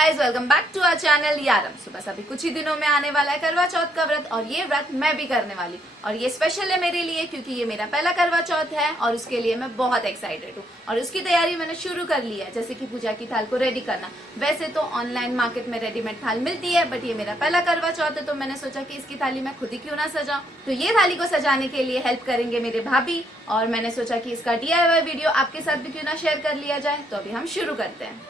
Guys, welcome back to our channel यारम। So बस अभी कुछ ही दिनों में आने वाला है करवा चौथ का व्रत और ये व्रत मैं भी करने वाली और ये स्पेशल है मेरे लिए क्योंकि ये मेरा पहला करवा चौथ है और उसके लिए मैं बहुत एक्साइटेड हूँ और उसकी तैयारी मैंने शुरू कर ली है। जैसे कि पूजा की थाल को रेडी करना, वैसे तो ऑनलाइन मार्केट में रेडीमेड थाल मिलती है, बट ये मेरा पहला करवा चौथ है तो मैंने सोचा कि इसकी थाली मैं खुद ही क्यों ना सजाऊं। तो ये थाली को सजाने के लिए हेल्प करेंगे मेरे भाभी और मैंने सोचा कि इसका DIY वीडियो आपके साथ भी क्यों ना शेयर कर लिया जाए। तो अभी हम शुरू करते हैं।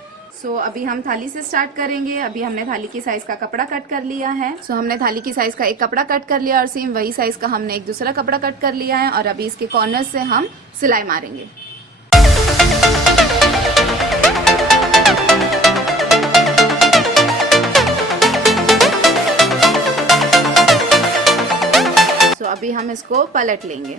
अभी हम थाली से स्टार्ट करेंगे। अभी हमने थाली की साइज का कपड़ा कट कर लिया है। हमने थाली की साइज का एक कपड़ा कट कर लिया और सेम वही साइज का हमने एक दूसरा कपड़ा कट कर लिया है और अभी इसके कॉर्नर से हम सिलाई मारेंगे। अभी हम इसको पलट लेंगे।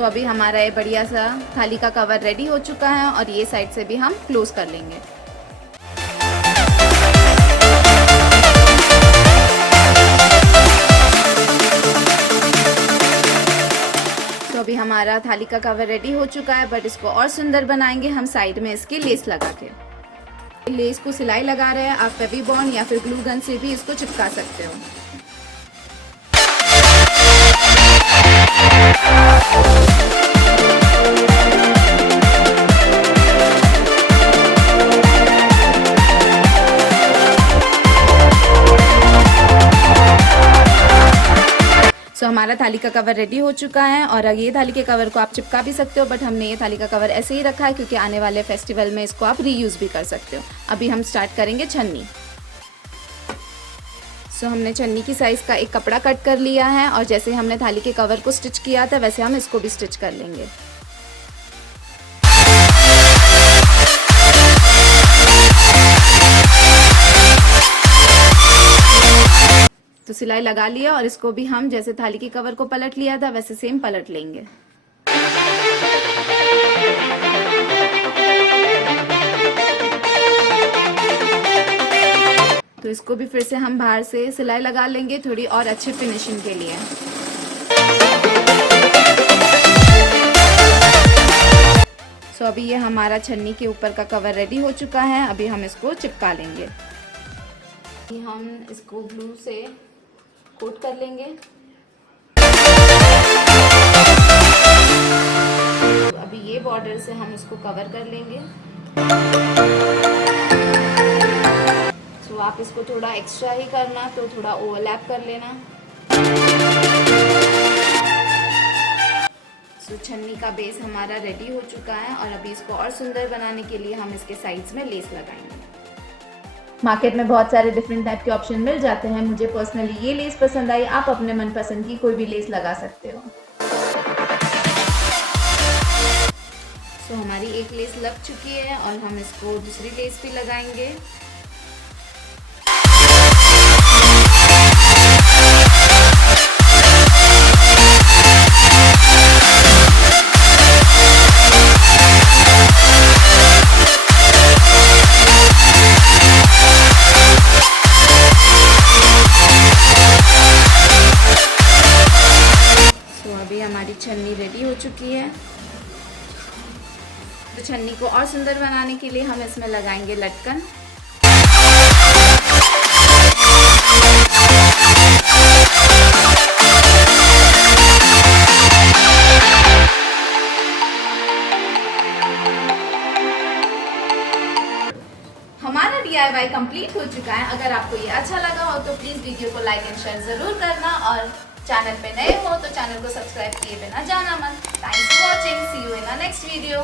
अभी हमारा ये बढ़िया सा थाली का कवर रेडी हो चुका है और ये साइड से भी हम क्लोज कर लेंगे। अभी हमारा थाली का कवर रेडी हो चुका है, बट इसको और सुंदर बनाएंगे हम साइड में इसकी लेस लगा के। लेस को सिलाई लगा रहे हैं, आप फेवी बॉन्ड या फिर ग्लू गन से भी इसको चिपका सकते हो। हमारा थाली का कवर रेडी हो चुका है और ये थाली के कवर को आप चिपका भी सकते हो, बट हमने ये थाली का कवर ऐसे ही रखा है क्योंकि आने वाले फेस्टिवल में इसको आप रीयूज भी कर सकते हो। अभी हम स्टार्ट करेंगे छन्नी। हमने छन्नी की साइज का एक कपड़ा कट कर लिया है और जैसे हमने थाली के कवर को स्टिच किया था वैसे हम इसको भी स्टिच कर लेंगे। तो सिलाई लगा लिया और इसको भी हम जैसे थाली के कवर को पलट लिया था वैसे सेम पलट लेंगे। तो इसको भी फिर से हम बाहर से सिलाई लगा लेंगे थोड़ी और अच्छी फिनिशिंग के लिए। अभी ये हमारा छन्नी के ऊपर का कवर रेडी हो चुका है। अभी हम इसको चिपका लेंगे। हम इसको ग्लू से कोट कर लेंगे। तो अभी ये बॉर्डर से हम इसको कवर कर लेंगे। आप इसको थोड़ा एक्स्ट्रा ही करना, तो थोड़ा ओवरलैप कर लेना। छन्नी का बेस हमारा रेडी हो चुका है और अभी इसको और सुंदर बनाने के लिए हम इसके साइड्स में लेस लगाएंगे। मार्केट में बहुत सारे डिफरेंट टाइप के ऑप्शन मिल जाते हैं। मुझे पर्सनली ये लेस पसंद आई। आप अपने मनपसंद की कोई भी लेस लगा सकते हो। हमारी एक लेस लग चुकी है और हम इसको दूसरी लेस भी लगाएंगे। हमारी छन्नी रेडी हो चुकी है। तो छन्नी को और सुंदर बनाने के लिए हम इसमें लगाएंगे लटकन। हमारा DIY कंप्लीट हो चुका है। अगर आपको ये अच्छा लगा हो तो प्लीज वीडियो को लाइक एंड शेयर जरूर करना और चैनल पे नए हो तो चैनल को सब्सक्राइब किए बिना जाना मत। Thanks for watching. See you in a next video.